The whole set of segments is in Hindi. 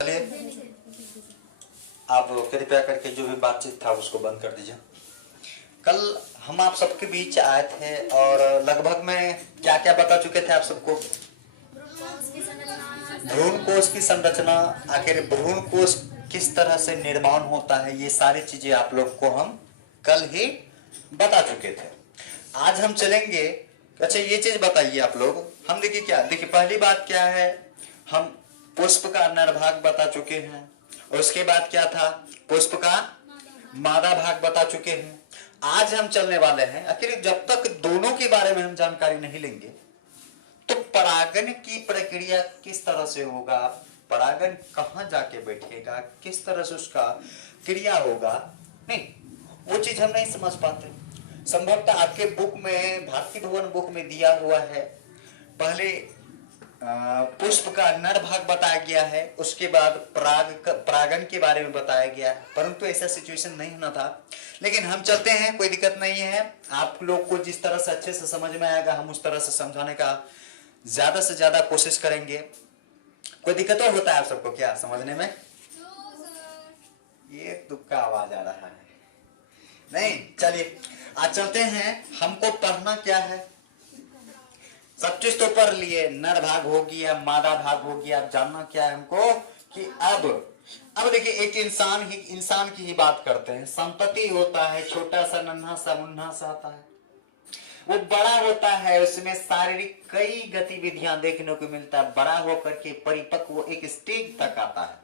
चलिए, आप कृपया करके जो भी बातचीत था उसको बंद कर दीजिए। कल हम आप सबके बीच आए थे और लगभग में क्या क्या बता चुके थे आप सबको। भ्रूण कोश की संरचना, आखिर भ्रूण कोश किस तरह से निर्माण होता है, ये सारी चीजें आप लोग को हम कल ही बता चुके थे। आज हम चलेंगे। अच्छा ये चीज बताइए आप लोग, हम देखिए क्या, देखिए पहली बात क्या है, हम पुष्प का नरभाग बता चुके हैं और उसके बाद क्या था, पुष्प का मादा भाग बता चुके हैं। आज हम चलने वाले हैं, आखिर जब तक दोनों के बारे में हम जानकारी नहीं लेंगे तो परागन की प्रक्रिया किस तरह से होगा, परागन कहाँ जाके बैठेगा, किस तरह से उसका क्रिया होगा, नहीं वो चीज हम नहीं समझ पाते। संभवतः आपके बुक में, भारती भवन बुक में दिया हुआ है, पहले पुष्प का नर भाग बताया गया है, उसके बाद परागन के बारे में बताया गया है, परंतु ऐसा सिचुएशन नहीं होना था। लेकिन हम चलते हैं, कोई दिक्कत नहीं है। आप लोग को जिस तरह से अच्छे से समझ में आएगा हम उस तरह से समझाने का ज्यादा से ज्यादा कोशिश करेंगे। कोई दिक्कत और होता है आप सबको क्या समझने में? ये तुक्का आवाज आ रहा है, नहीं चलिए आज चलते हैं। हमको पढ़ना क्या है, सब चीज तो पढ़ लिए, नर भाग हो गया, मादा भाग हो गया। अब जानना क्या है हमको कि अब देखिए एक इंसान की ही बात करते हैं। संतति होता है, छोटा सा नन्हा सा मुन्ना सा आता है, वो बड़ा होता है, उसमें शारीरिक कई गतिविधियां देखने को मिलता है, बड़ा होकर के परिपक्व एक स्टेज तक आता है।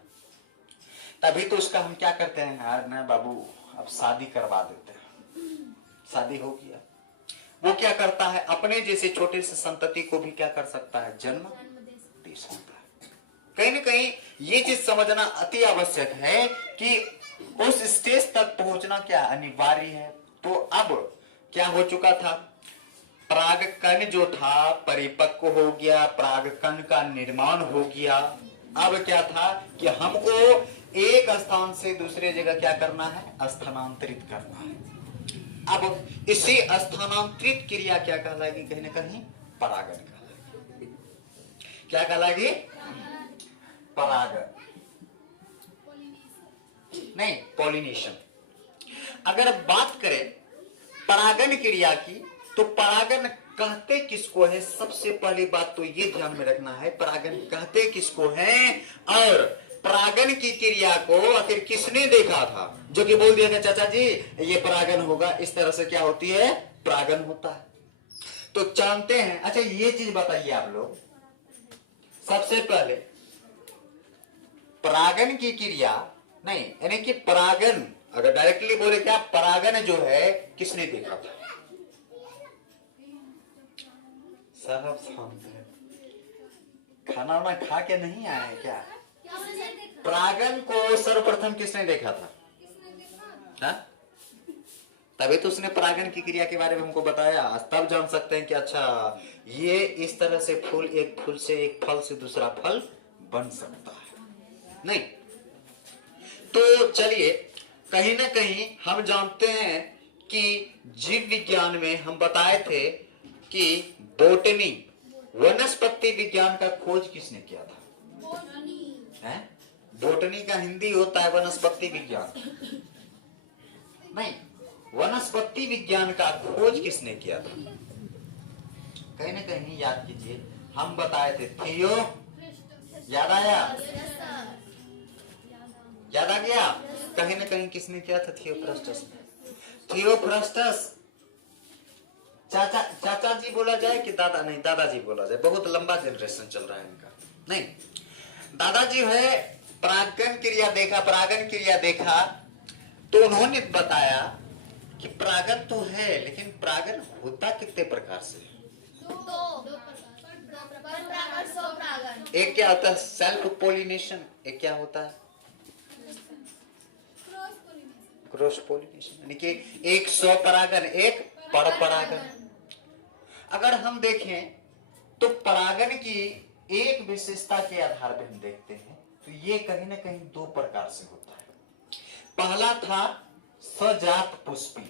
तभी तो उसका हम क्या करते हैं, यार ना बाबू अब शादी करवा देते हैं, शादी हो गया। वो क्या करता है, अपने जैसे छोटे से संतति को भी क्या कर सकता है, जन्म दे सकता है। कहीं ना कहीं ये चीज समझना अति आवश्यक है कि उस स्टेज तक पहुंचना क्या अनिवार्य है। तो अब क्या हो चुका था, परागकण जो था परिपक्व हो गया, परागकण का निर्माण हो गया। अब क्या था कि हमको एक स्थान से दूसरे जगह क्या करना है, स्थानांतरित करना है। अब इसी स्थानांतरित क्रिया क्या कहलाएगी, कहीं ना कहीं परागन कहलाएगी। क्या कहलाएगी, परागन नहीं, पॉलिनेशन। अगर बात करें परागन क्रिया की तो परागन कहते किसको है, सबसे पहली बात तो ये ध्यान में रखना है, परागन कहते किसको है और परागन की क्रिया को आखिर किसने देखा था, जो कि बोल दिया था चाचा जी ये परागन होगा, इस तरह से क्या होती है, परागन होता है। तो जानते हैं। अच्छा ये चीज बताइए आप लोग, सबसे पहले परागन की क्रिया नहीं, यानी कि परागन अगर डायरेक्टली बोले क्या, परागन जो है किसने देखा था, सब शांत है, खाना वाना खा के नहीं आए क्या? परागन को सर्वप्रथम किसने देखा था, हा? तभी तो उसने परागन की क्रिया के बारे में हमको बताया। तब जान सकते हैं कि अच्छा ये इस तरह से फूल, एक फूल से, एक फल से दूसरा फल बन सकता है। नहीं तो चलिए, कहीं ना कहीं हम जानते हैं कि जीव विज्ञान में हम बताए थे कि बोटनी, वनस्पति विज्ञान का खोज किसने किया था, है? बोटनी का हिंदी होता है वनस्पति विज्ञान, नहीं वनस्पति विज्ञान का खोज किसने किया था, कहीं ना कहीं याद कीजिए, हम बताए थे थियो, याद आया, याद आ गया, कहीं ना कहीं किसने किया था, थियोफ्रस्टस। थियोफ्रस्टस चाचा जी बोला जाए कि दादा, नहीं दादाजी बोला जाए, बहुत लंबा जनरेशन चल रहा है इनका, नहीं दादाजी है। परागन क्रिया देखा, परागन क्रिया देखा तो उन्होंने बताया कि परागन तो है, लेकिन परागन होता कितने प्रकार से, एक क्या होता है सेल्फ पोलिनेशन, एक क्या होता है क्रॉस पोलिनेशन, यानी कि एक स्वपरागन, एक परपरागन। अगर हम देखें तो परागन की एक विशेषता के आधार पर हम देखते हैं तो ये कहीं ना कहीं दो प्रकार से होता है। पहला था सजात पुष्पी,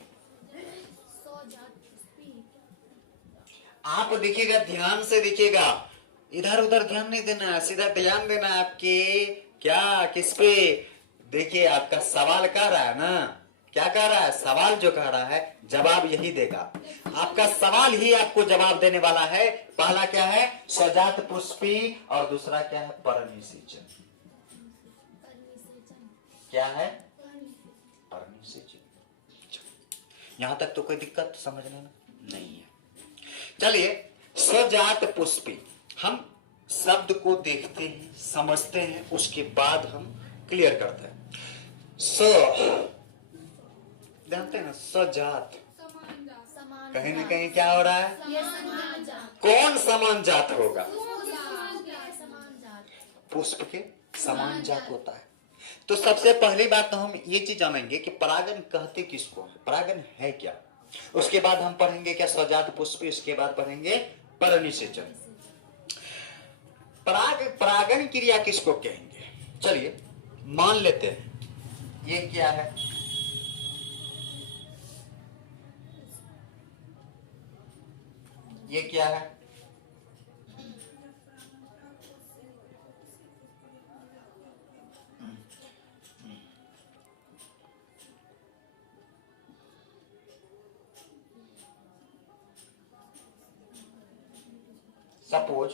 आप देखिएगा, ध्यान से देखिएगा, इधर उधर ध्यान नहीं देना है, सीधा ध्यान देना है आपके क्या, किस पे? देखिए आपका सवाल कह रहा है ना, क्या कह रहा है? सवाल जो कह रहा है जवाब यही देगा। आपका सवाल ही आपको जवाब देने वाला है। पहला क्या है? सजात पुष्पी, और दूसरा क्या है? परनिसेचन। क्या है? परनिसेचन। यहां तक तो कोई दिक्कत समझने में नहीं है। चलिए, सजात पुष्पी, हम शब्द को देखते हैं, समझते हैं, उसके बाद हम क्लियर करते हैं। जानते हैं ना, सजात, कहीं ना कहीं क्या हो रहा है? कौन समान जात होगा? पुष्प के समान जात होता है। तो सबसे पहली बात तो हम ये चीज जानेंगे कि परागन कहते किसको है, परागन है क्या। उसके बाद हम पढ़ेंगे क्या सजात पुष्प, उसके बाद पढ़ेंगे परनिसेचन। परागन क्रिया किसको कहेंगे? चलिए मान लेते हैं ये क्या है? ये क्या है? सपोज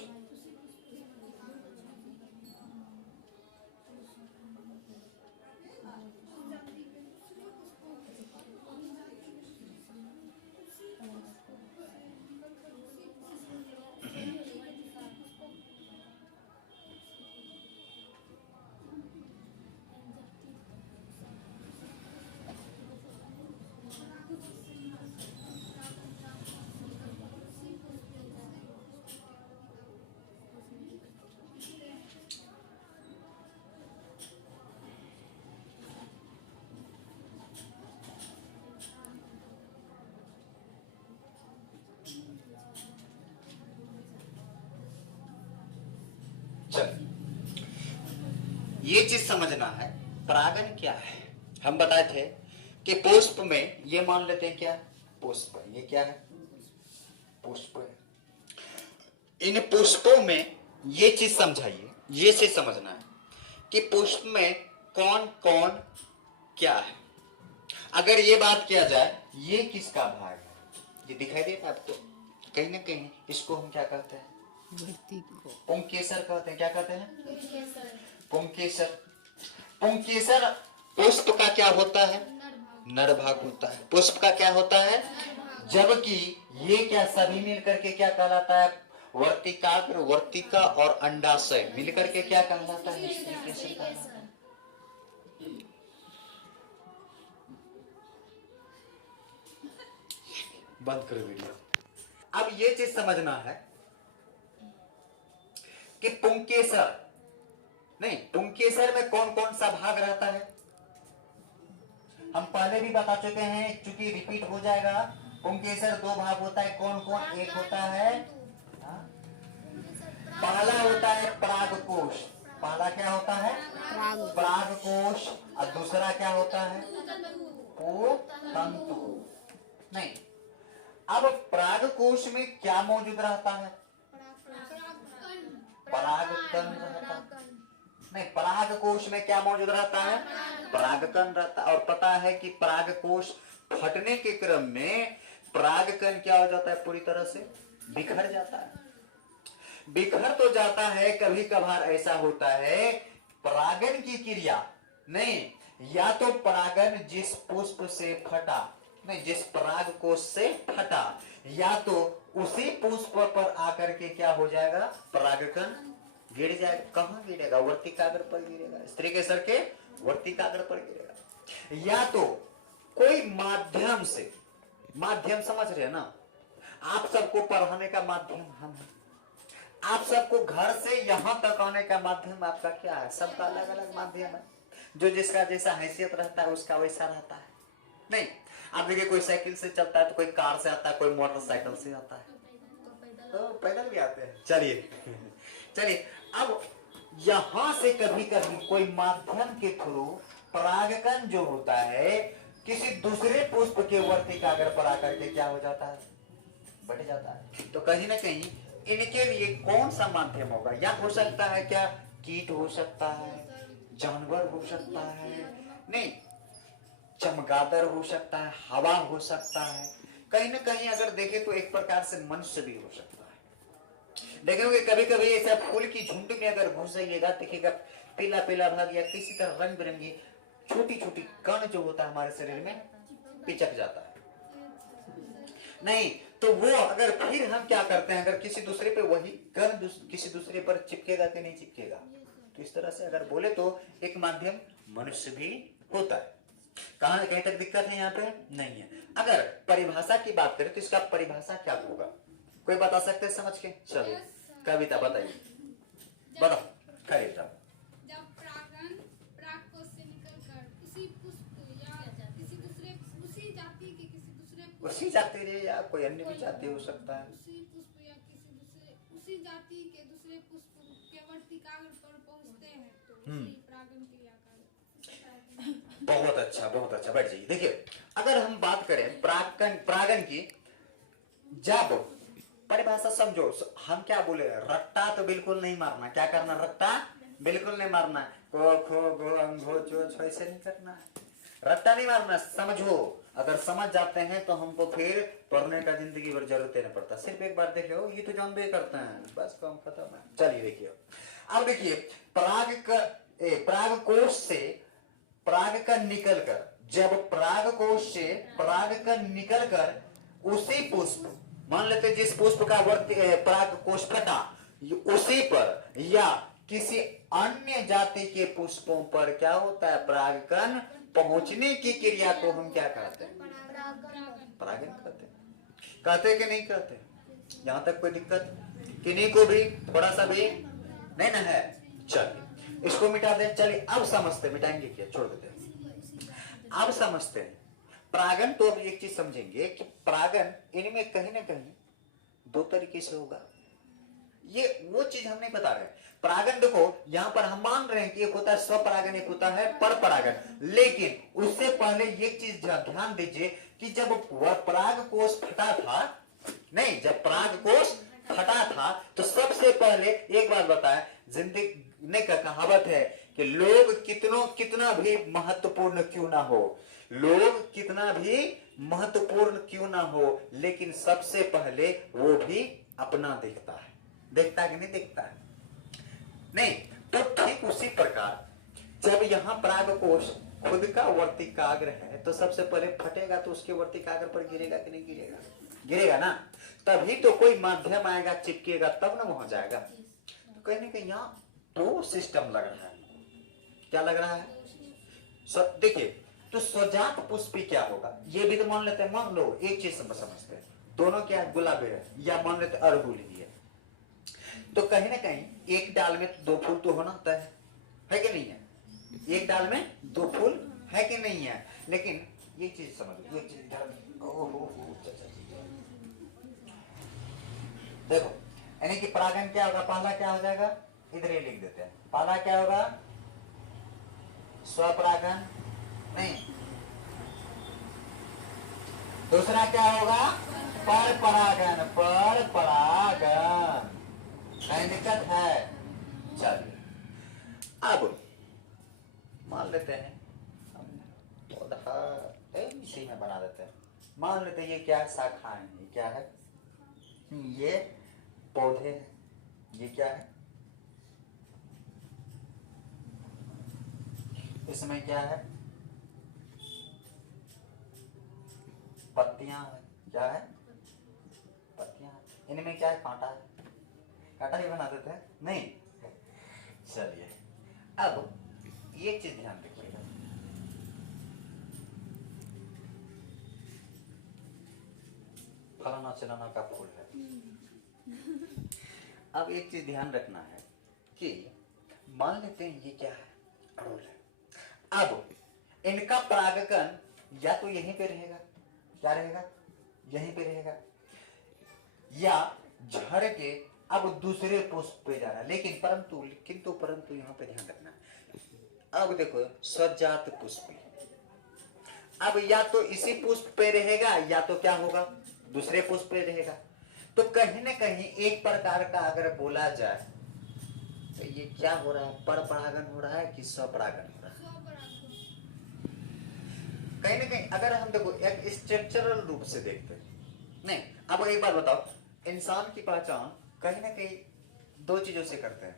ये चीज समझना है परागन क्या है। हम बताए थे कि पुष्प में, ये मान लेते हैं क्या? पुष्प, ये क्या है? पुष्प है। इन पुष्पों में ये चीज समझाइए, ये चीज समझना है कि पुष्प में कौन कौन क्या है। अगर ये बात किया जाए ये किसका भाग है, ये दिखाई देता आपको कहीं ना कहीं, इसको हम क्या कहते हैं? पुंकेसर कहते हैं। क्या कहते हैं? पुंकेसर। पुंकेसर पुष्प का क्या होता है? नर भाग होता है। पुष्प का क्या होता है? जबकि ये क्या सभी मिलकर के क्या कहलाता है? वर्तिकाग्र, वर्तिका और अंडाशय मिलकर के क्या कहलाता है? पुंकेसर कहलाता है। बंद करो वीडियो। अब ये चीज समझना है कि पुंकेसर नहीं, पुंकेसर में कौन कौन सा भाग रहता है? हम पहले भी बता चुके हैं, चूंकि रिपीट हो जाएगा। पुंकेसर दो भाग होता है। कौन कौन? एक होता है, पहला होता है परागकोश। पहला क्या होता है? परागकोश। और दूसरा क्या होता है? तंतु। नहीं, अब परागकोश में क्या मौजूद रहता है? परागकण रहता है। नहीं, परागकोश में क्या मौजूद रहता है? परागकण रहता है। और पता है कि परागकोश फटने के क्रम में परागकण क्या हो जाता है? पूरी तरह से बिखर जाता है। बिखर तो जाता है, कभी कभार ऐसा होता है परागन की क्रिया नहीं, या तो परागन जिस पुष्प से फटा, नहीं जिस परागकोश से फटा, या तो उसी पुष्प पर आकर के क्या हो जाएगा? परागकण गिर जाएगा। कहां गिरेगा? वर्तिकाग्र पर गिरेगा। स्त्री के सर के वर्तिकाग्र पर गिरेगा। या तो कोई माध्यम से, माध्यम समझ रहे हैं ना, आप सबको पढ़ाने का माध्यम हम है। आप सबको घर से यहां तक आने का माध्यम आपका क्या है? सबका अलग अलग माध्यम है। जो जिसका जैसा हैसियत रहता है उसका वैसा रहता है। नहीं, आप देखिए कोई साइकिल से चलता है, तो कोई कार से आता है, कोई मोटरसाइकिल से आता है, तो पैदल भी आते हैं। चलिए चलिए, अब यहां से कभी कभी कोई माध्यम के थ्रू परागकण जो होता है किसी दूसरे पुष्प के वर्तिकाग्र पर आकर के क्या हो जाता है? बढ़ जाता है। तो कहीं ना कहीं इनके लिए कौन सा माध्यम होगा? या हो सकता है क्या कीट हो सकता है, हो सकता है, नहीं चमगादड़ हो सकता है, हवा हो सकता है, कहीं ना कहीं अगर देखें तो एक प्रकार से मनुष्य भी हो सकता है। देखोगे कभी कभी ऐसा फूल की झुंड में अगर घुस जाइएगा, देखिएगा पीला पीला भाग या किसी तरह रंग बिरंगी छोटी छोटी कण जो होता है हमारे शरीर में पिचक जाता है। नहीं तो वो अगर फिर हम क्या करते हैं, अगर किसी दूसरे पे वही कण किसी दूसरे पर चिपकेगा कि नहीं चिपकेगा, तो इस तरह से अगर बोले तो एक माध्यम मनुष्य भी होता है। कहां कहीं तक दिक्कत है यहाँ पे नहीं है। अगर परिभाषा की बात करें तो इसका परिभाषा क्या होगा, कोई बता सकते हैं समझ के? चलिए कविता बताइए, बताओ खरीद जाओ। जब प्रागण प्राग कोश से निकलकर उसी पुष्प या किसी दूसरे उसी जाति के किसी दूसरे उसी जाति रे या कोई अन्य भी जाति हो सकता है, उसी पुष्प या किसी दूसरे उसी जाति के दूसरे पुष्प के वर्तिकाग्र पर पहुंचते हैं तो उसी प्रागण क्रिया का। बहुत अच्छा बैठ जाइए। देखिए अगर हम बात करें प्रागण की, जब परिभाषा समझो, हम क्या बोले, रट्टा तो बिल्कुल नहीं मारना। क्या करना? रट्टा बिल्कुल नहीं मारना। को खो गो अंगो चो छो ऐसे नहीं करना है, रट्टा नहीं मारना। समझो, अगर समझ जाते हैं तो हमको फिर पढ़ने का जिंदगी भर जरूरत नहीं पड़ता। सिर्फ एक बार देख लो, ये तो जानते करते हैं, बस काम खत्म है। चलिए देखिए, अब देखिए प्राग कोश से प्राग का निकलकर, जब प्राग कोश से प्राग का निकलकर उसी पुष्प, मान लेते जिस पुष्प का प्राग कोश फटा, उसी पर या किसी अन्य जाति के पुष्पों पर क्या होता है, परागकण पहुंचने की क्रिया को हम क्या कहते हैं? परागण कहते हैं। कहते कि नहीं कहते? यहां तक कोई दिक्कत किन्हीं को भी थोड़ा सा भी नहीं ना है? चलिए इसको मिटा दे। चलिए अब समझते, मिटाएंगे क्या, छोड़ देते हैं। अब समझते हैं परागण। तो अब एक चीज समझेंगे कि परागण इनमें कहीं ना कहीं दो तरीके से होगा। ये वो चीज हम नहीं बता रहे। परागण देखो यहां पर हम मान रहे हैं कि एक होता है स्वपरागण, एक होता है परपरागण। लेकिन उससे पहले एक चीज ध्यान दीजिए कि जब वह पराग कोश फटा था, नहीं जब पराग कोश फटा था तो सबसे पहले एक बात बताएं, जिंदगी का कहावत है कि लोग कितना भी महत्वपूर्ण क्यों ना हो, लोग कितना भी महत्वपूर्ण क्यों ना हो, लेकिन सबसे पहले वो भी अपना देखता है। देखता है कि नहीं देखता है? नहीं तो ठीक उसी प्रकार जब यहाँ पराग कोश खुद का वर्तिकाग्र है तो सबसे पहले फटेगा तो उसके वर्तिकाग्र पर गिरेगा कि नहीं गिरेगा? गिरेगा ना, तभी तो कोई माध्यम आएगा चिपकेगा तब ना वहां जाएगा। तो कहीं ना कहीं यहाँ दो सिस्टम लग रहा है। क्या लग रहा है? देखिए तो स्वजात पुष्पी क्या होगा ये भी तो मान लेते हैं। मान लो एक चीज समझते हैं, दोनों क्या गुलाबी है या मान लेते अड़हुल ही है, तो कहीं ना कहीं एक डाल में दो फूल तो होना होता है कि नहीं है? एक डाल में दो फूल है कि नहीं है? लेकिन ये चीज समझो, ये चीज देखो, यानी कि परागण क्या होगा, पहला क्या हो जाएगा, इधर ही लिख देते हैं। पहला क्या होगा, स्वपरागण, नहीं दूसरा क्या होगा, पर परागण। पर परागण कहीं दिक्कत है? चलिए अब मान लेते हैं पौधा इसी में बना देते हैं। मान लेते हैं ये क्या है, शाखाएं हैं। ये क्या है? ये पौधे हैं। ये क्या है? इसमें क्या है? पत्तियां है। क्या है? पत्तियां। इनमें क्या है? कांटा है। कांटा ही बना देते हैं नहीं? चलिए अब ये चीज ध्यान रखिएगा, फलाना चलाना का फूल है। अब एक चीज ध्यान रखना है कि मान लेते हैं ये क्या है, अड़हुल है। अब इनका परागकण या तो यहीं पे रहेगा, क्या रहेगा, यहीं पे रहेगा, या झड़ के अब दूसरे पुष्प पे जाना। लेकिन परंतु यहाँ पे ध्यान रखना, अब देखो स्वजात पुष्पी, अब या तो इसी पुष्प पे रहेगा या तो क्या होगा, दूसरे पुष्प पे रहेगा। तो कहीं ना कहीं एक प्रकार का अगर बोला जाए तो ये क्या हो रहा है, पर परागण हो रहा है कि स्वपरागण हो रहा है? कहीं ना कहीं अगर हम देखो एक स्ट्रक्चरल रूप से देखते हैं, नहीं अब एक बात बताओ, इंसान की पहचान कहीं ना कहीं दो चीजों से करते हैं,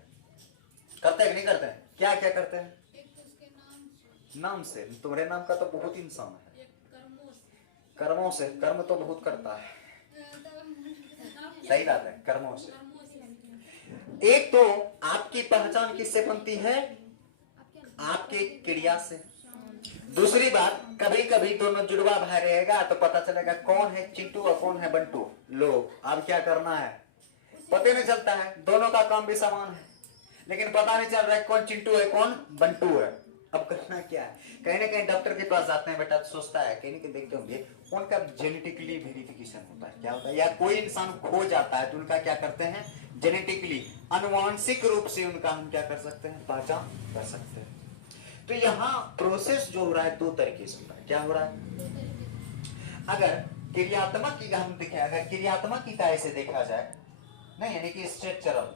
करते हैं कि नहीं करते हैं? क्या क्या करते हैं? एक तो उसके नाम से, नाम से। तुम्हारे नाम का तो बहुत इंसान है। एक कर्मों से। कर्मों से, कर्म तो बहुत करता है। सही बात है, कर्मों से। एक तो आपकी पहचान किससे बनती है? आपके क्रिया से। दूसरी बात, कभी कभी दोनों जुड़वा भाई रहेगा तो पता चलेगा कौन है चिंटू और कौन है बंटू। लो अब क्या करना है पता नहीं चलता है, दोनों का काम भी समान है लेकिन पता नहीं चल रहा है कौन चिंटू है कौन बंटू है। अब करना क्या है, कहीं ना कहीं डॉक्टर के पास जाते हैं बेटा तो सोचता है, कहीं ना कहीं देखते होंगे उनका जेनेटिकली वेरिफिकेशन होता है। क्या होता है, या कोई इंसान खो जाता है तो उनका क्या करते हैं, जेनेटिकली अनुवांशिक रूप से उनका हम क्या कर सकते हैं, पहचान कर सकते हैं। तो यहाँ प्रोसेस जो हो रहा है दो तरीके से हो रहा है। क्या हो रहा है, अगर क्रियात्मक की हम देखें, अगर क्रियात्मक इकाई से देखा जाए, नहीं यानी कि स्ट्रक्चरल,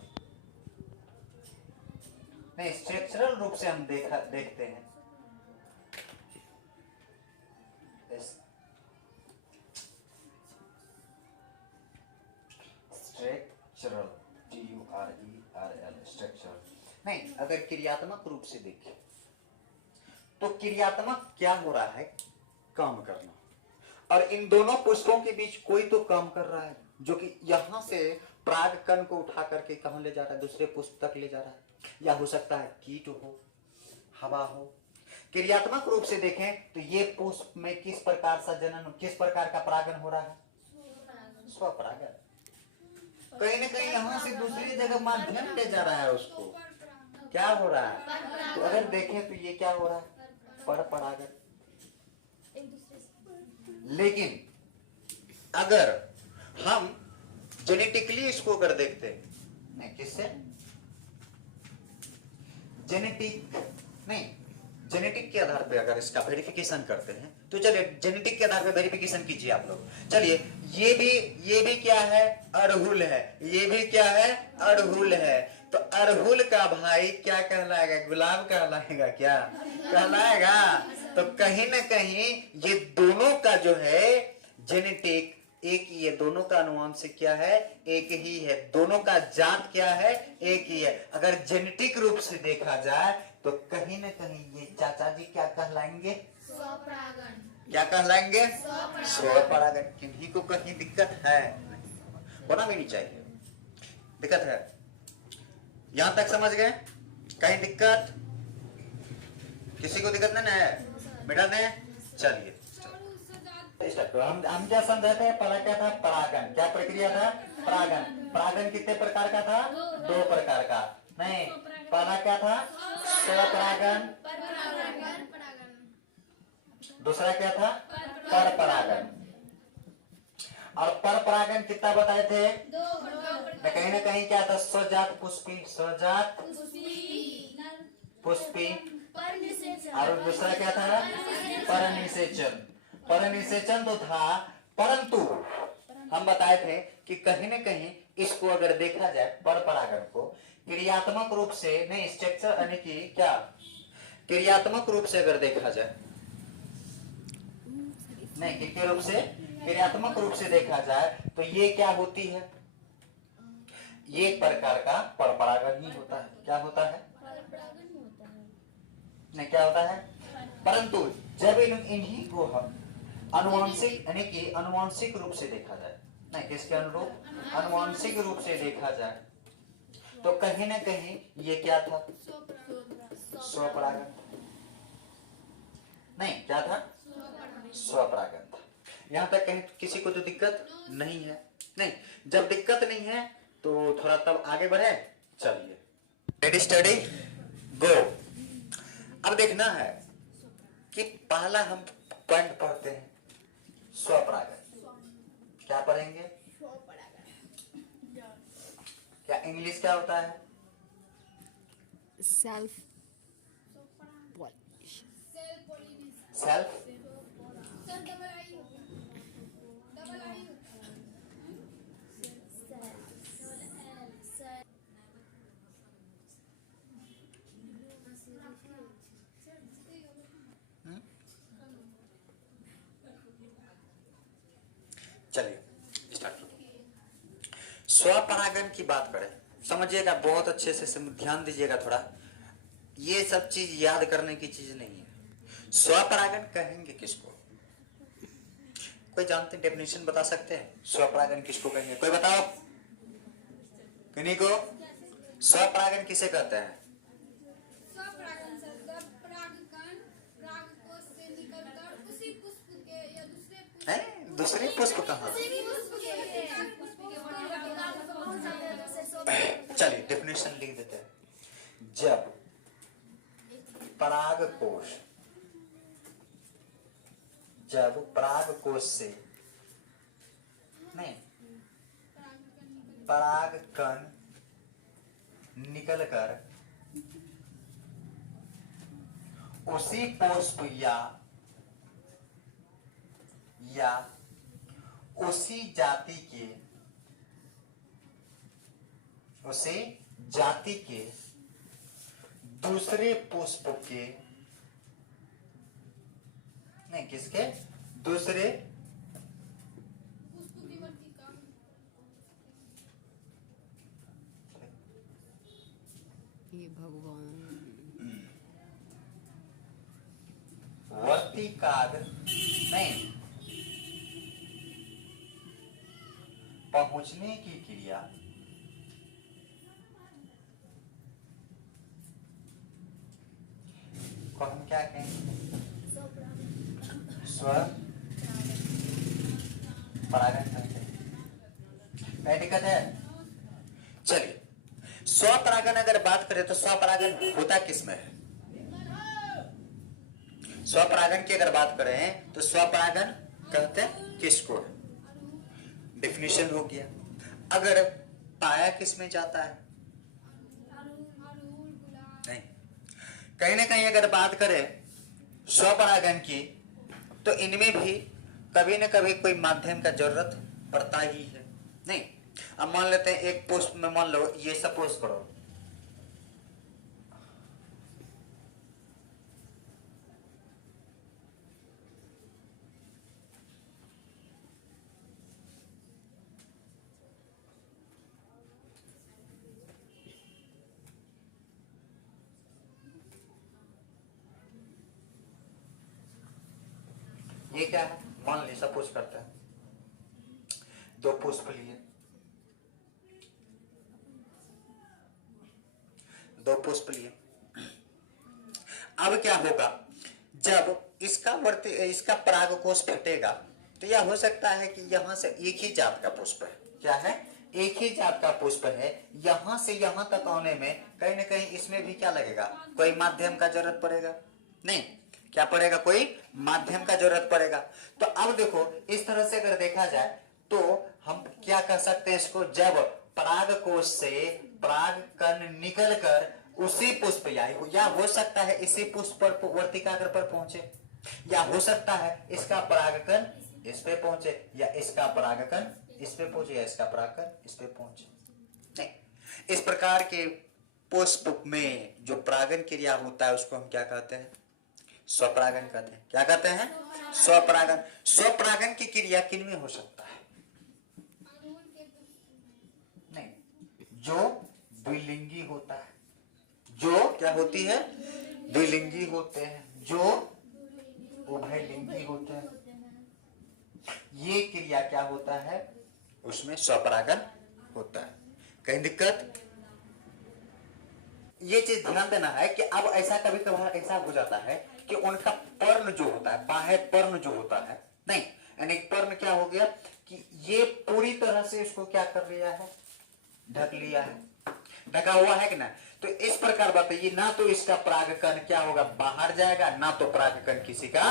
नहीं स्ट्रक्चरल रूप से हम देखते हैं, स्ट्रक्चरल, TURERL स्ट्रक्चरल। नहीं अगर क्रियात्मक रूप से देखें तो क्रियात्मक क्या हो रहा है, काम करना, और इन दोनों पुष्पों के बीच कोई तो काम कर रहा है जो कि यहां से पराग कण को उठा करके कहां ले जा रहा है, दूसरे पुष्प तक ले जा रहा है, या हो सकता है कीट हो, हवा हो। क्रियात्मक रूप से देखें तो ये पुष्प में किस प्रकार सा जनन, किस प्रकार का परागण हो रहा है, स्वपरागण। कहीं ना कहीं यहां से दूसरी जगह माध्यम ले जा रहा है उसको, क्या हो रहा है, तो अगर देखें तो ये क्या हो रहा है, पर परागण। लेकिन अगर हम जेनेटिकली इसको अगर देखते हैं, नहीं किससे, जेनेटिक, नहीं जेनेटिक के आधार पे अगर इसका वेरिफिकेशन करते हैं तो चलिए जेनेटिक के आधार पे वेरिफिकेशन कीजिए आप लोग। चलिए ये भी क्या है, अड़हुल है, ये भी क्या है, अड़हुल है। तो अड़हुल का भाई क्या कहलाएगा, गुलाब कहलाएगा, क्या कहलाएगा। तो कहीं ना कहीं ये दोनों का जो है जेनेटिक एक ही है, दोनों का अनुवांशिक क्या है, एक ही है, दोनों का जात क्या है, एक ही है। अगर जेनेटिक रूप से देखा जाए तो कहीं ना कहीं ये चाचा जी क्या कहलाएंगे, स्वपरागण। क्या कहलाएंगे, स्वपरागण। किन्हीं को कहीं दिक्कत है, होना भी नहीं चाहिए, दिक्कत है, यहां तक समझ गए, कहीं दिक्कत, किसी को दिक्कत नहीं है, मिटा दें। चलिए हम क्या समझाते हैं, पहला क्या था, परागण, क्या प्रक्रिया था, परागण। परागण कितने प्रकार का था, दो प्रकार का। नहीं पहला क्या था, स्वपरागण, दूसरा क्या था, पर परागण। और पर परागण कितना बताए थे, कहीं ना कहीं क्या था, स्वजात पुष्पी, स्वजात पुष्पी, और दूसरा क्या था, परनिषेचन। परनिषेचन तो था, परंतु हम बताए थे कि कहीं न कहीं इसको अगर देखा जाए पर परागण को क्रियात्मक रूप से, नहीं स्ट्रक्चर यानी कि क्या, क्रियात्मक रूप से अगर देखा जाए, नहीं कितने रूप से, क्रियात्मक रूप से देखा जाए तो ये क्या होती है, ये एक प्रकार का पर परागण ही होता है। क्या होता है, नहीं क्या होता है, परंतु जब इन्हीं को हम अनुवांशिक यानी कि अनुवांशिक रूप से देखा जाए, नहीं किसके अनुरूप, अनुवांशिक रूप से देखा जाए तो कहीं ना कहीं ये क्या था, स्वपरागण। नहीं क्या था, स्वपरागण था। यहां तक कहीं किसी को तो दिक्कत नहीं है, नहीं जब दिक्कत नहीं है तो थोड़ा तब आगे बढ़े। चलिए रेडी स्टडी गो। अब देखना है कि पहला हम पॉइंट पढ़ते हैं, स्वपरागण। क्या पढ़ेंगे, क्या इंग्लिश क्या होता है, self self, sir double I स्वपरागन की बात करें, समझिएगा बहुत अच्छे से ध्यान दीजिएगा थोड़ा, ये सब चीज याद करने की चीज नहीं है। स्वपरागन कहेंगे किसको? कोई जानते डेफिनेशन बता सकते हैं स्वपरागन किसको कहेंगे? कोई बताओ, किन्हीं को? स्वपरागन किसे कहते हैं? स्वपरागन शब्द परागकण परागकोश से निकलकर उसी पुष्प के या दूसरे पुष्प हैं? दूसरे पुष्प कहाँ? चलिए डेफिनेशन लिख देते हैं। जब परागकोश, जब परागकोश से नहीं परागकण निकलकर उसी पुष्प या उसी जाति के दूसरे पुष्प के नहीं, किसके? दूसरे पुष्प की वर्तिका ये भगवान वर्तिकाग्र नहीं, पहुंचने की क्रिया को हम क्या कहेंगे? स्व परागन कहते हैं। क्या दिक्कत है? चलिए, स्वपरागन अगर बात करें तो स्वपरागन होता किसमें है? स्वपरागन की अगर बात करें तो स्वपरागन कहते हैं किसको? डेफिनेशन हो गया। अगर पाया किसमें जाता है? नहीं, कहीं ना कहीं अगर बात करें स्वपरागन की तो इनमें भी कभी न कभी कोई माध्यम का जरूरत पड़ता ही है। नहीं, अब मान लेते हैं एक पुष्प में, मान लो ये सपोज करो ये क्या है, मान ली सपोज करते हैं दो पुष्प लिए, दो पुष्प लिए। अब क्या होगा, जब इसका परागकोश फटेगा तो यह हो सकता है कि यहां से एक ही जात का पुष्प है। क्या है? एक ही जात का पुष्प है। यहां से यहां तक आने में कहीं ना कहीं इसमें भी क्या लगेगा, कोई माध्यम का जरूरत पड़ेगा। नहीं, क्या पड़ेगा? कोई माध्यम का जरूरत पड़ेगा। तो अब देखो, इस तरह से अगर देखा जाए तो हम क्या कह सकते हैं इसको, जब परागकोश से परागकण निकलकर उसी पुष्प या हो सकता है इसी पुष्प पर वर्तिकाग्र पर पहुंचे, या हो सकता है इसका परागकण इस पे पहुंचे, या इसका परागकण इस पे पहुंचे, या इसका परागकण इस पे पहुंचे। नहीं, इस प्रकार के पुष्प में जो परागन क्रिया होता है उसको हम क्या कहते हैं? स्वपरागन कहते हैं। क्या कहते हैं? स्वपरागन। स्वपरागन की क्रिया किन में हो सकता है? नहीं, जो द्विलिंगी होता है, जो क्या होती है? द्विलिंगी होते हैं, जो उभयलिंगी होते हैं, ये क्रिया क्या होता है? उसमें स्वपरागन होता है। कहीं दिक्कत? ये चीज ध्यान देना है कि अब ऐसा कभी कभार ऐसा हो जाता है कि उनका पर्ण जो होता है, बाह्य पर्ण जो होता है, नहीं यानी पर्ण क्या हो गया कि ये पूरी तरह से इसको क्या कर लिया है? ढक लिया है, ढका हुआ है कि ना। तो इस प्रकार बताइए, ना तो इसका परागकण क्या होगा, बाहर जाएगा, ना तो परागकण किसी का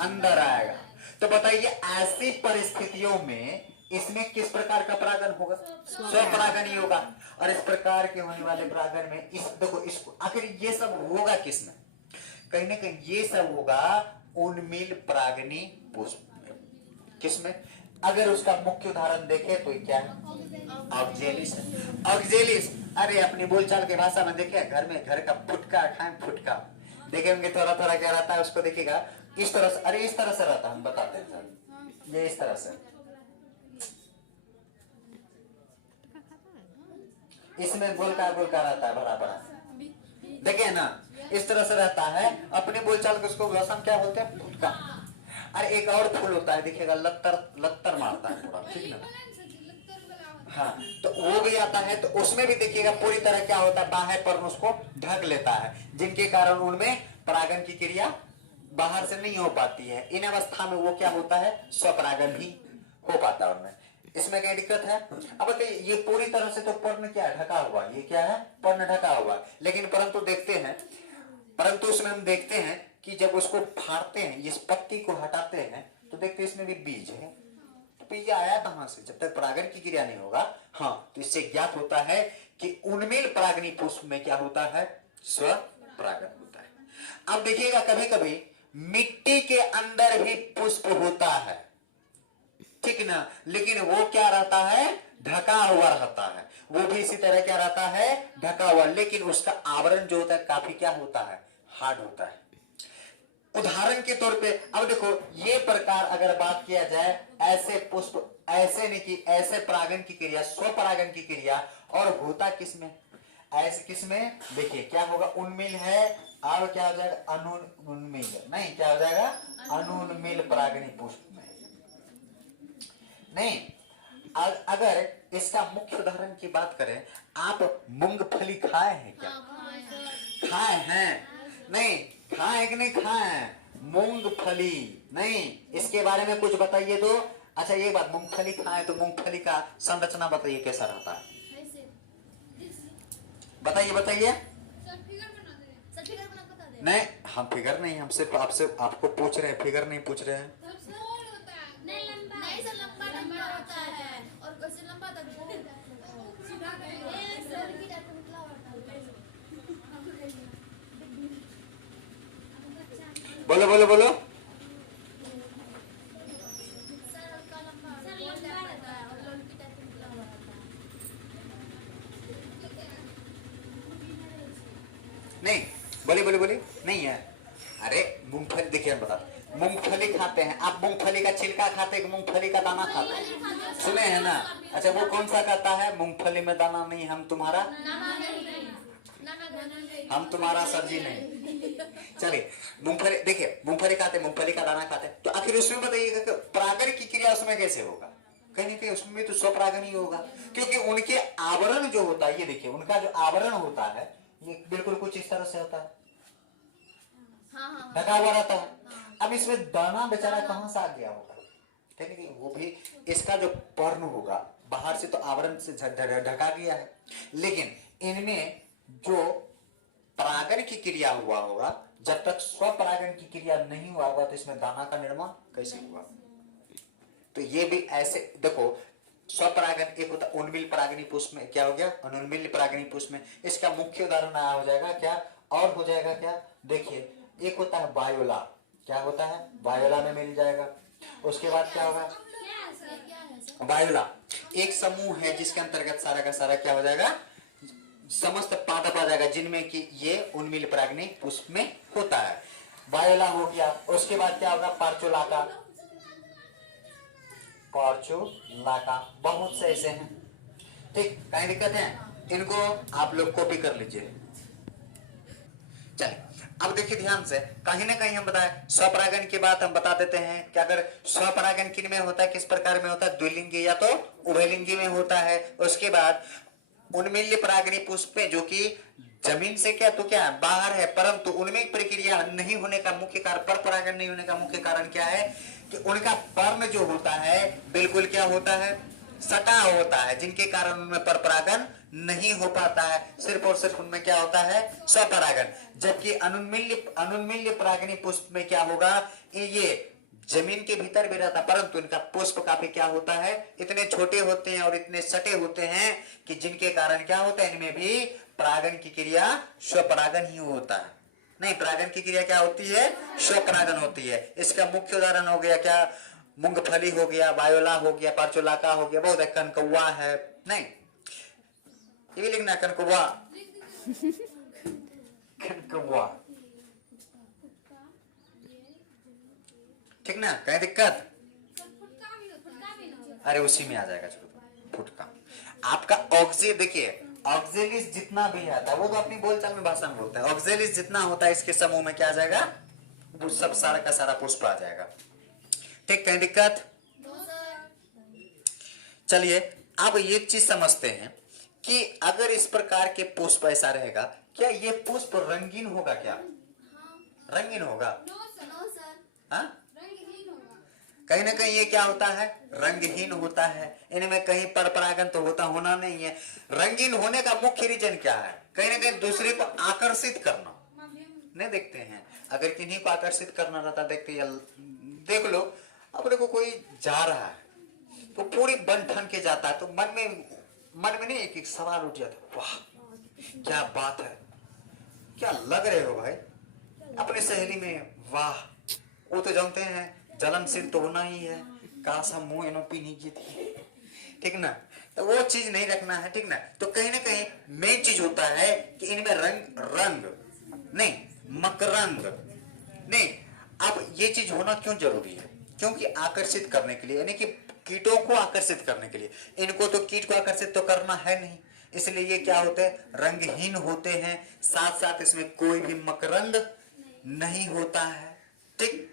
अंदर आएगा। तो बताइए ऐसी परिस्थितियों में इसमें किस प्रकार का परागन होगा? स्वपरागन ही होगा। और इस प्रकार के होने वाले परागन में इस देखो इसको आखिर ये सब होगा किसमें? कहीं ना कहीं ये सब होगा उन्मील परागनी पुष्प में। किसमें? अगर उसका मुख्य उदाहरण देखे तो क्या है? ऑक्जेलिस है। ऑक्जेलिस, अरे अपनी बोलचाल के भाषा में देखे, घर का फुटका खाएं, फुटका देखेंगे थोड़ा थोड़ा क्या रहता है उसको देखिएगा, इस तरह से, अरे इस तरह से रहता है, हम बताते हैं सर, ये इस तरह से इसमें गोलका गोलका रहता है, बड़ा बड़ा, देखिए ना, इस तरह से रहता है। अपने बोलचाल को उसको भाषा में क्या बोलते हैं, फुटका। अरे एक और फूल होता है, देखिएगा, लत्तर लत्तर मारता है पूरा, ठीक ना। हाँ, तो वो भी आता है, तो उसमें भी देखिएगा पूरी तरह क्या होता है, बाह्य पर्ण उसको ढक लेता है, जिनके कारण उनमें परागन की क्रिया बाहर से नहीं हो पाती है। इन अवस्था में वो क्या होता है, स्वपरागन ही हो पाता है उनमें। इसमें क्या दिक्कत है? अब बताइए, ये पूरी तरह से तो पर्ण क्या है, ढका हुआ, ये क्या है, पर्ण ढका हुआ, लेकिन परंतु देखते हैं, परंतु उसमें हम देखते हैं कि जब उसको फाड़ते हैं, इस पत्ती को हटाते हैं, तो देखते हैं इसमें भी बीज है। तो बीज आया कहां से, जब तक परागन की क्रिया नहीं होगा। हाँ, तो इससे ज्ञात होता है कि उन्मील परागनी पुष्प में क्या होता है, स्वपरागन होता है। अब देखिएगा, कभी कभी मिट्टी के अंदर भी पुष्प होता है, ठीक ना, लेकिन वो क्या रहता है, ढका हुआ रहता है। वो भी इसी तरह क्या रहता है, ढका हुआ, लेकिन उसका आवरण जो होता है काफी क्या होता है, हार्ड होता है। उदाहरण के तौर पे अब देखो, ये प्रकार अगर बात किया जाए, ऐसे पुष्प, ऐसे नहीं कि ऐसे परागन की क्रिया, स्वपरागन की क्रिया, और होता किसमें, ऐसे किसमें, देखिए क्या होगा, उन्मील है, और क्या हो जाएगा, अनुन्मील, नहीं क्या हो जाएगा, अनुन्मील परागनी पुष्प में नहीं। अगर इसका मुख्य उदाहरण की बात करें, आप मूंगफली खाए हैं क्या, खाए हैं, नहीं खाए हैं कि नहीं खाए हैं, मूंगफली, नहीं, इसके बारे में कुछ बताइए तो। अच्छा ये बात, मूंगफली खाए तो मूंगफली का संरचना बताइए कैसा रहता है, बताइए बताइए। नहीं, हम फिगर नहीं, हम सिर्फ आपसे आपको पूछ रहे हैं, फिगर नहीं पूछ रहे हैं। बोलो बोलो बोलो। नहीं, बोले बोले बोले, नहीं है। अरे मूंगफली, देखिए हम बताते, मूंगफली खाते हैं आप, मूंगफली का छिलका खाते हैं कि मूंगफली का दाना खाते हैं, सुने हैं ना। अच्छा वो कौन सा कहता है, मूंगफली में दाना नहीं, हम तुम्हारा सब्जी नहीं। चलिए, मूंगफली देखिए, मूंगफली खाते, मूंगफली का दाना खाते, तो आखिर उसमें बताइएगा कि परागन की क्रिया उसमें कैसे होगा, कहीं ना कहीं उसमें तो स्वपरागन ही होगा, क्योंकि उनके आवरण जो होता है, ये देखिए उनका जो आवरण होता है, ये बिल्कुल कुछ इस तरह से होता है, ढका हुआ रहता है। अब इसमें दाना बेचारा कहां से आ गया होगा, ठीक है, वो भी इसका जो पर्ण होगा, बाहर से तो आवरण से ढका गया है, लेकिन इनमें जो परागन की क्रिया हुआ होगा, जब तक स्वपरागन की क्रिया नहीं हुआ होगा, तो इसमें दाना का निर्माण कैसे हुआ। तो ये भी ऐसे देखो, स्वपरागन एक होता, उन्मील परागनी पुष्प में क्या हो गया, अनुन्मील परागनी पुष्प में इसका मुख्य उदाहरण हो जाएगा क्या, और हो जाएगा क्या, देखिए एक होता है वायोला, क्या होता है, वायोला में मिल जाएगा। उसके बाद क्या होगा, वायोला एक समूह है जिसके अंतर्गत सारा का सारा क्या हो जाएगा, समस्त पादप आ जाएगा, जिनमें कि ये उन्मील परागनी पुष्प में होता है, वायोला हो गया। उसके बाद क्या होगा, पार्चोलाका, पार्चोलाका, बहुत से ऐसे हैं, ठीक, कहीं दिक्कत है, इनको आप लोग कॉपी कर लीजिए। चलिए अब देखिए ध्यान से, कहीं ना कहीं हम बताएं, स्वपरागन की बात हम बता देते हैं कि अगर स्वपरागन किन में होता है, किस प्रकार में होता है, द्विलिंगी या तो उभयलिंगी में होता है। उसके बाद उन्मील्य परागनी पुष्प में, जो कि जमीन से क्या तो क्या बाहर है, परंतु उनमें प्रक्रिया नहीं होने का मुख्य कारण, पर परागन नहीं होने का मुख्य कारण क्या है कि उनका पर्ण जो होता है बिल्कुल क्या होता है, सटा होता है, जिनके कारण उनमें पर परागन नहीं हो पाता है, सिर्फ और सिर्फ उनमें क्या होता है, स्वपरागन। जबकि अनुन्मील्य परागनी पुष्प में क्या होगा, ये जमीन के भीतर भी रहता, परंतु इनका पुष्प काफी क्या होता है, इतने छोटे होते हैं और इतने सटे होते हैं कि जिनके कारण क्या होता है, इनमें भी परागन की क्रिया स्वपरागन ही होता है। नहीं, परागन की क्रिया क्या होती है, स्वपरागन होती है। इसका मुख्य उदाहरण हो गया क्या, मूंगफली हो गया, वायोला हो गया, पार्चोलाका हो गया, बहुत है, कनकौवा है, नहीं ये भी लिखना, कनकौवा, कनकौवा, ठीक ना, कहीं दिक्कत, अरे उसी में आ जाएगा, चलो फुटका। आपका ऑक्सी देखिए, ऑक्जेलिस जितना भी आता है, वो तो अपनी बोलचाल में भाषा में बोलता है, ऑक्जेलिस जितना होता है इसके समूह में क्या आ जाएगा, वो सब सारा का सारा पुष्प आ जाएगा। ठीक, कहीं दिक्कत? चलिए अब एक चीज समझते हैं कि अगर इस प्रकार के पुष्प ऐसा रहेगा, क्या ये पुष्प रंगीन होगा? क्या रंगीन होगा? हाँ, रंगहीन होगा। कहीं ना कहीं ये क्या होता है, रंगहीन होता है। इनमें कहीं पर परागन तो होना नहीं है। रंगीन होने का मुख्य रीजन क्या है? कहीं ना कहीं दूसरे को आकर्षित करना। नहीं देखते हैं, अगर किन्हीं को आकर्षित करना रहता, देखते देख लो, अपने को कोई जा रहा है तो पूरी बन ठन के जाता है, तो मन में नहीं एक सवाल उठ जाता, वाह क्या बात है, क्या लग रहे हो भाई अपने सहेली में, वाह। वो तो जानते हैं जलनशील तो होना ही है, काश हम मुंह इनो पी नहीं की थी, ठीक ना। तो वो चीज नहीं रखना है, ठीक ना। तो कहीं ना कहीं मेन चीज होता है कि इनमें रंग नहीं, मकरंद नहीं। अब ये चीज होना क्यों जरूरी है? क्योंकि आकर्षित करने के लिए, यानी कि कीटों को आकर्षित करने के लिए। इनको तो कीट को आकर्षित तो करना है नहीं, इसलिए ये क्या होते हैं, रंगहीन होते हैं। साथ साथ इसमें कोई भी मकरंद नहीं होता है। ठीक,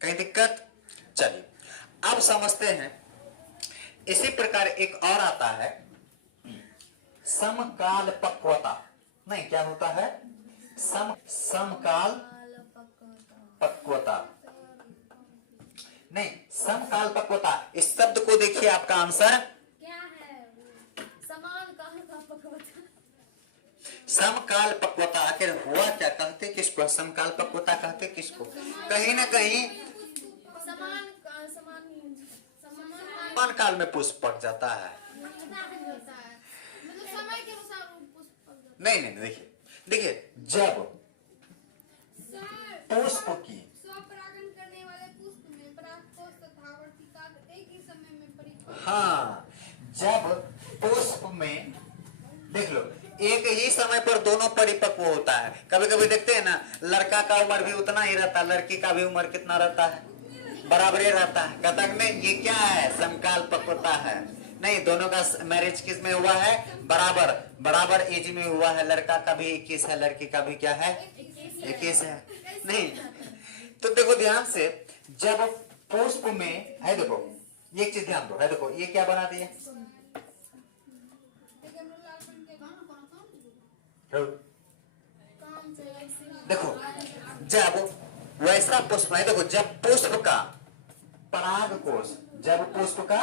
कहीं दिक्कत? चलिए अब समझते हैं। इसी प्रकार एक और आता है समकाल पक्वता। नहीं, क्या होता है, समकाल पक्वता नहीं, समकाल पक्वता। इस शब्द को देखिए, आपका आंसर क्या है? समान काल का पक्वता। समकाल पक्वता आखिर हुआ क्या, कहते किसको समकाल पक्वता कहते किसको? कहीं ना कहीं समान काल में पुष्प पक जाता है। मतलब समय के अनुसार वो पुष्प पक जाता नहीं नहीं, देखिए जब पुष्प की स्वपरागन करने वाले पुष्प में परागकोश तथा वर्तिकाग्र एक ही समय में परिपक्व। हाँ, जब पुष्प में देख लो एक ही समय पर दोनों परिपक्व होता है। कभी कभी देखते हैं ना, लड़का का उम्र भी उतना ही रहता है, लड़की का भी उम्र कितना रहता है, बराबर ही रहता है। कहता है नहीं, ये क्या है, समकाल पक्वता है। नहीं, दोनों का मैरिज किस में हुआ है, बराबर एज में हुआ है। लड़का का भी 21 है, लड़की का भी क्या है, 21 है। नहीं, तो देखो ध्यान से, जब पुष्प में है, देखो एक चीज ध्यान दो, है देखो ये क्या बना दिया, देखो जब वैसा पुष्प है, देखो जब पुष्प का परागकोश, जब पुष्प का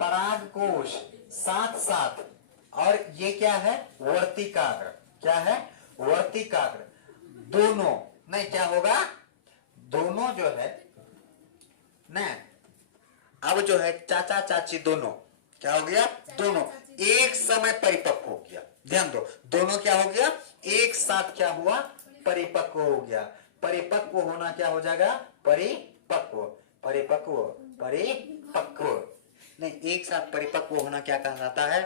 परागकोश साथ साथ, और ये क्या है, वर्तिकाग्र, क्या है, वर्तिकाग्र, दोनों नहीं क्या होगा, दोनों जो है न, अब जो है चाचा चाची दोनों क्या हो गया, दोनों एक समय परिपक्व हो गया। ध्यान दो, दोनों क्या हो गया, एक साथ क्या हुआ, परिपक्व हो गया। परिपक्व होना क्या हो जाएगा, परिपक्व, परिपक्व, परिपक्व नहीं, एक साथ परिपक्व होना क्या कहलाता है।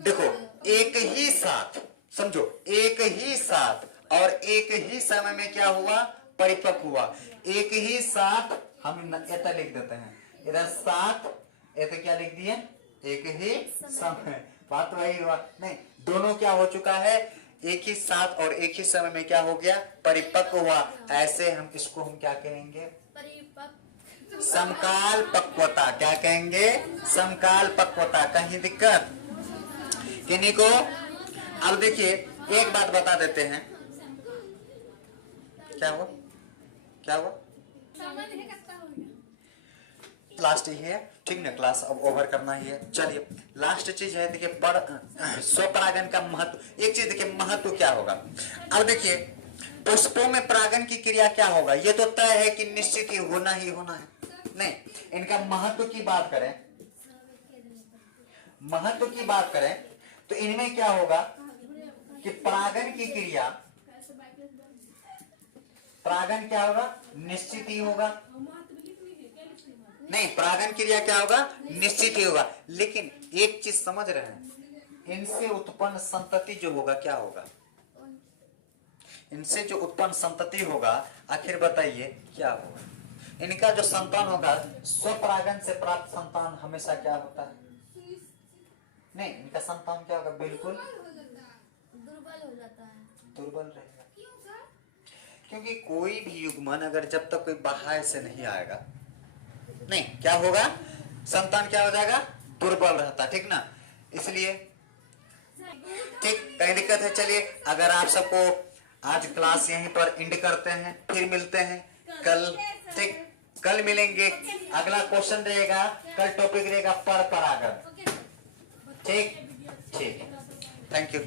देखो एक ही साथ, समझो एक ही साथ और एक ही समय में क्या हुआ, परिपक्व हुआ। एक ही साथ हम ऐसा लिख देते हैं, इधर साथ, ऐसे क्या लिख दिए, एक ही समय, बात वही हुआ। नहीं, दोनों क्या हो चुका है, एक ही साथ और एक ही समय में क्या हो गया, परिपक्व हुआ। ऐसे हम इसको हम क्या कहेंगे, समकाल पक्वता। क्या कहेंगे, समकाल पक्वता। कहीं दिक्कत किन्हीं को? अब देखिए एक बात बता देते हैं, क्या हुआ, क्या हुआ, लास्ट ही है, ठीक ना, क्लास अब ओवर करना ही है। चलिए लास्ट चीज है, देखिए स्वपरागन का महत्व। एक चीज देखिए, महत्व क्या होगा। अब देखिए पुष्पों में परागन की क्रिया क्या होगा, ये तो तय है कि निश्चित ही होना है। नहीं, इनका महत्व की बात करें, महत्व की बात करें तो इनमें क्या होगा कि परागन की क्रिया, परागन क्या होगा, निश्चित ही होगा। नहीं, परागन क्रिया क्या होगा, निश्चित ही होगा। लेकिन एक चीज समझ रहे हैं, इनसे उत्पन्न संतति जो होगा क्या होगा, इनसे जो उत्पन्न संतति होगा, आखिर बताइए क्या होगा। इनका जो संतान होगा, स्वपरागन से प्राप्त संतान हमेशा क्या होता है, नहीं, इनका संतान क्या होगा, बिल्कुल क्योंकि कोई भी युग्मन अगर जब तक कोई बाहर से नहीं आएगा, नहीं क्या होगा, संतान क्या हो जाएगा, दुर्बल रहता, ठीक ना। इसलिए ठीक, कहीं दिक्कत है। चलिए अगर आप सबको आज क्लास यहीं पर एंड करते हैं, फिर मिलते हैं कल, ठीक, कल मिलेंगे। अगला क्वेश्चन रहेगा, कल टॉपिक रहेगा पर परागण, ठीक ठीक, थैंक यू।